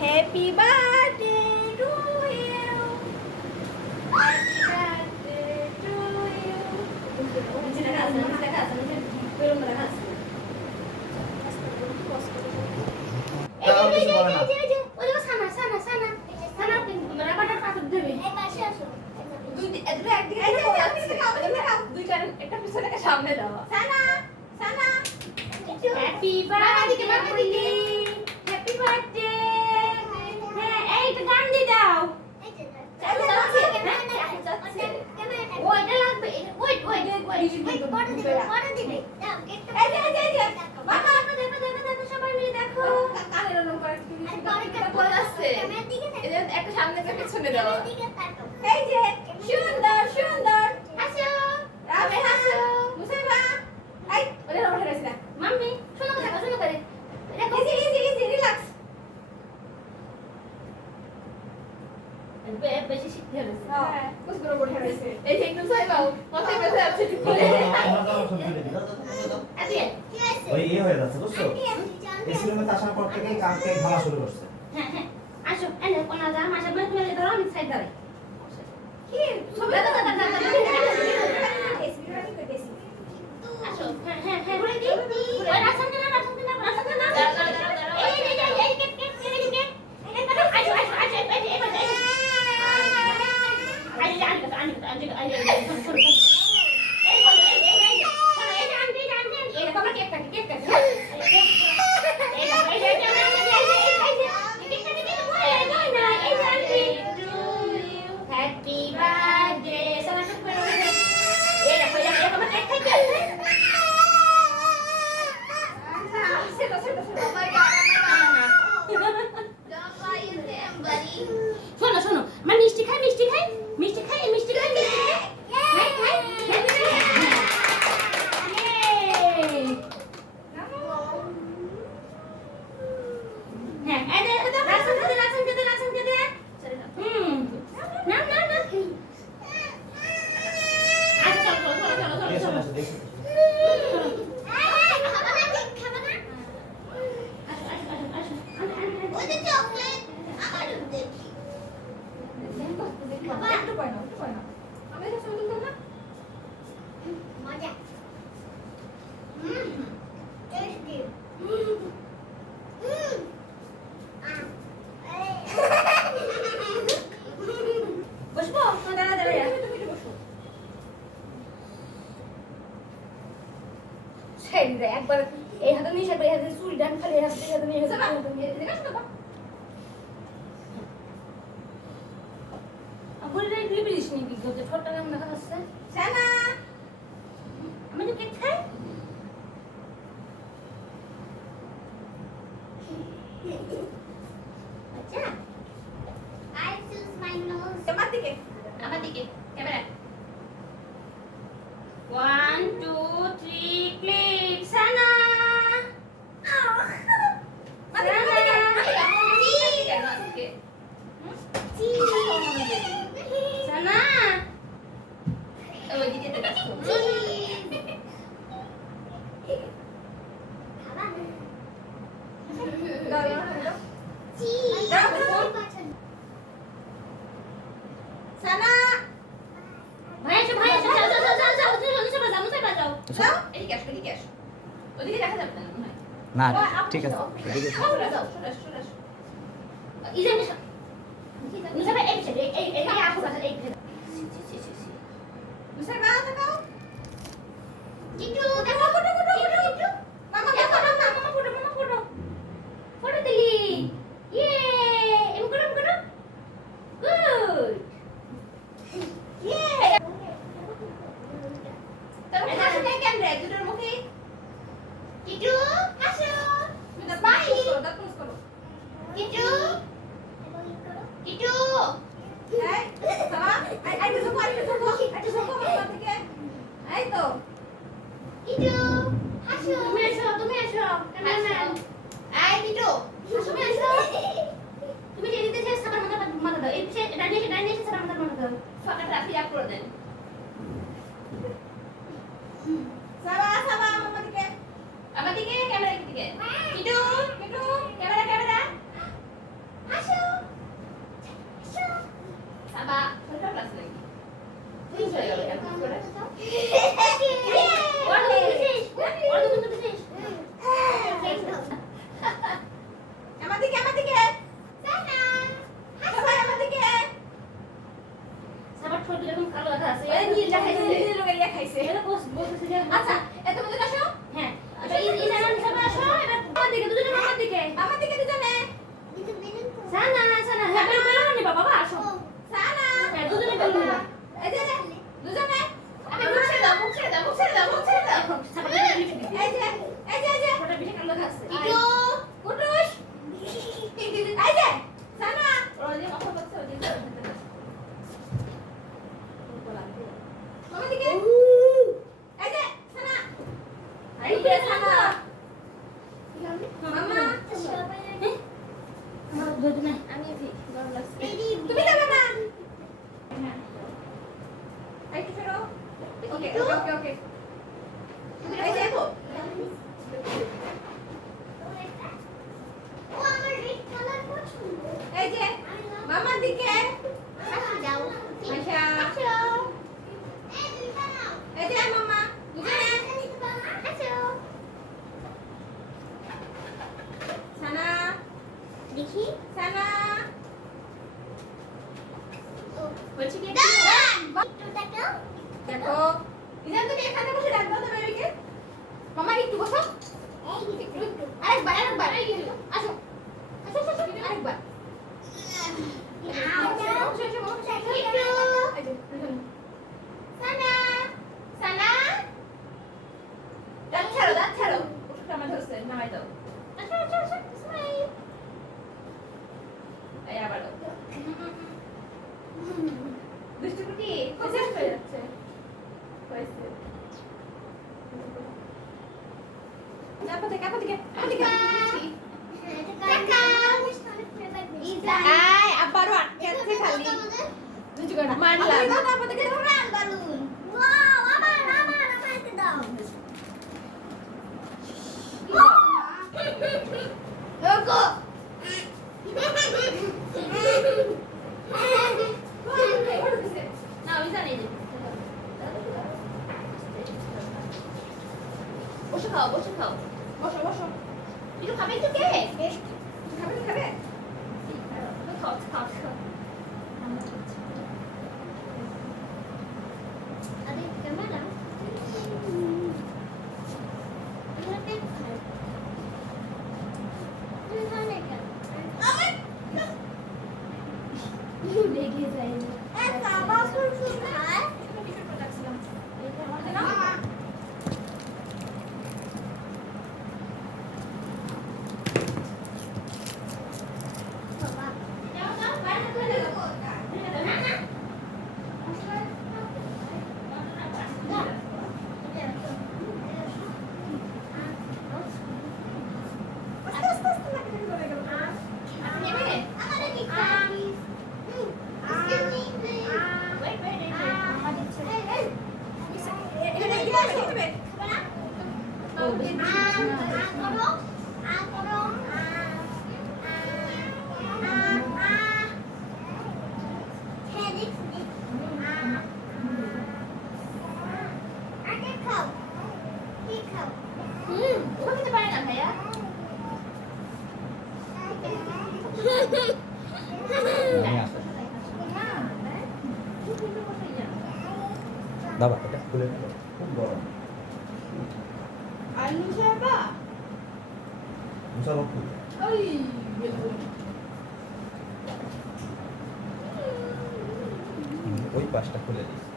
Happy birthday to you, happy birthday to you. নিচে লেখা আছে, নিচে লেখা আছে, নিচে বেলুন লেখা আছে। এই যে ওই সানা সানা সানা সানা রাবারটা পাথর দেবে। এই পাশে আসো। দুটো একদিকে দুইটা একটা পিছনে একটা সামনে দাও। সানা সানা হ্যাপি বার্থডে হ্যাপি বার্থডে। হ্যাঁ এইটা গান দিয়ে দাও। ওইটা লাগবে। ওয়েট ওয়েট ওয়েট পরে দিবে দাও কেকটা। মামা দেখো সবাই মিলে দেখো। কানের রং করে পরে আসছে। একটা সামনে একটা পিছনে দাও। এই যে সুন্দর সুন্দর হাসো রাবে হাসো মুসাইবা। এই ওরে রং হয়েছে না মাম্মি শোনো কথা শোনো করে দেখো। Easy relax. বেশি শিখতে হবে। হ্যাঁ কুছ করে বড় হয়েছে। এই যে একটু সাইবাও কথা বেশি আছে ঠিক করে। আদিয়া কি আছে ওই এই হয়ে যাচ্ছে বুঝছো? এসি রুমে আসার পর থেকেই কালকে ধারা শুরু করছে। হ্যাঁ হ্যাঁ আসো এনে কোনা যা মাসা মানে তুমি ধরো আমি সাইড দাঁড়াই। কি সব দাদা এসি রানি কইতেছি। আসো হ্যাঁ হ্যাঁ হ্যাঁ ঘুরে দি ওই রাসন না এই কেক এই কথা আসো Happy birthday. Sana tu pun. Dah kau dah kau dah. Oh my god. শোনো মানে মিষ্টি খাই হ্যাঁ এই দে রাসন দে না আচ্ছা চলো দেখি বসবো দাঁড়া একবার এই হাতে নিয়ে এই হাতে চুল ডান খালি এই হাতে নিয়ে বুড়িটা এগুলি বিলিস নি বিজ্ঞতে ছোটটা কেমন দেখা যাচ্ছে সানা আমি তো কেক খাই আচ্ছা I choose my nose তোমার দিকে আমার দিকে ক্যামেরা 1 2 3 ক্লিক সানা সানা ওই দিকে তো কাছো সানা ভাই যাও যাও এদিকে আসো ওদিকে দেখা যাবে না না ঠিক আছে এদিকে যাও ইজে মুসাইবা এই আপু কাছে এই মুসাইবা তাকাও টিটু দেখো ফটো মামা দেখো মামা ফটো দিলি ইয়ে এম করো গুড ইয়ে তুমি হাসো কেন রে দুটোর মুখে টিটু হাসো স্মাইল করো Titu Itu. Hai, sama. Ai tu semua. Mama থেকে। Ai tu. Itu. Hasu. তুমি আসো। Cameraman. Ai itu. তুমি আসো। তুমি এদিকে এসে সাবার মাথা দাও। এই পিছে ডাইনে এসে সাবার মাথা দাও। ফাঁকা রাখি আপ করে দেন। সাবা মামা দিকে। আমার দিকে ক্যামেরা দিকে। আচ্ছা এত মধ্যে আসো হ্যাঁ আচ্ছা ইনারা সবাই আসো এবার আমার দিকে দুজনে আমার দিকে দুজনে সানা সানা হ্যাঁ বেলুন নিবা বাবা আসো সানা হ্যাঁ দুজনে বেলুন নিবা এই যে দুজনে আমি মুখ ছেড়ে দাও সাবান দিয়ে লিখে দিই এই যে ওটা বেশি কালো খাচ্ছে ইটু কুটুস এই যে সানা ওরা যে মাথা পাচ্ছে ওই যে মামা দিকে এই যে সানা এই যে সানা মামা আমার দুজনে আমি গরম লাগছে তুমি যাবে না একটু ফেরো ওকে ওকে এই যে দেখো এই যে মামার দিকে আচ্ছা এই যে মামা দুজনে সানা দেখি সানা বলছি কি দেখো ইজান তুমি এখানে বসে রাখবা তো বেবিকে মামা একটু বসো আরেকবার আসো আরেকবার সানা সানা দাঁত ছাড়ো ওটা আমার ধরছে নামাই দাও স্মাইল এই আবার দাও দুষ্টু কুটি কোথায় হয়ে যাচ্ছে হয়েছে কাপা দিকে আয় আবারও আটকে আছে খালি দুষ্টু করে মারলাম কাপা দিকে বালুন ওগো না ওই জানি যে বসে খাও বসো একটু খাবে একটু কে খাবে খাও খাও আরে ক্যামেরা লেগে যায় ওটা খেতে পারে না ভাইয়া বাবা এটা খুলে নেব খুব গরম আলু খাবা মুসাফা খুব ওই ওই পাশটা খুলে দিই